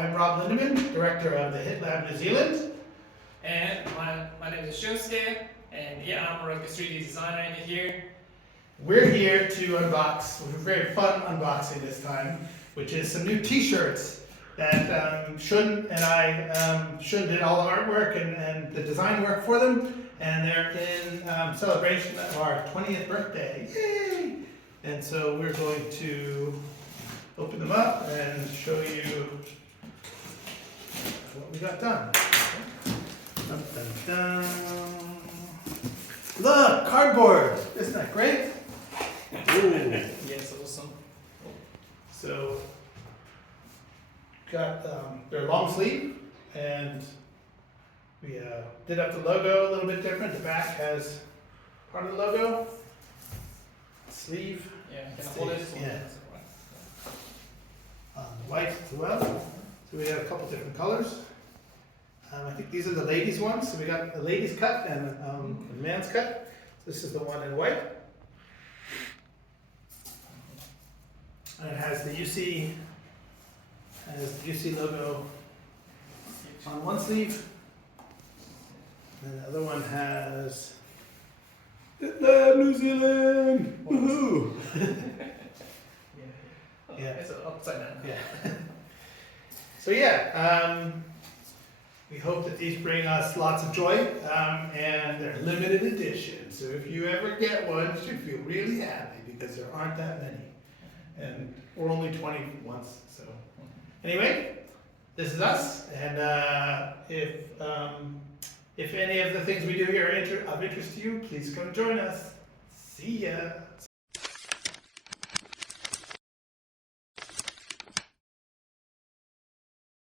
I'm Rob Lindeman, Director of the Hit Lab New Zealand. And my name is Shunsuke, and yeah, I'm a Ruckus 3D designer in here. We're here to unbox, with a very fun unboxing this time, which is some new t-shirts that Shun and I, Shun did all the artwork and the design work for them, and they're in celebration of our 20th birthday. Yay! And so we're going to open them up and show you what we got done. Dun, dun, dun. Look, cardboard! Isn't that great? Ooh. Yes, awesome. So, got their long sleeve, and we did up the logo a little bit different. The back has part of the logo, sleeve, Yeah, can I hold it? Yeah. White as well. So we got a couple different colors. I think these are the ladies' ones. So we got the ladies' cut and the man's cut. This is the one in white. And it has the UC logo on one sleeve. And the other one has Hit Lab New Zealand! Woohoo! Yeah. It's upside down. Yeah. So yeah, we hope that these bring us lots of joy, and they're limited edition. So if you ever get one, you should feel really happy because there aren't that many, and we're only 20 once. So anyway, this is us, and if any of the things we do here are of interest to you, please come join us. See ya.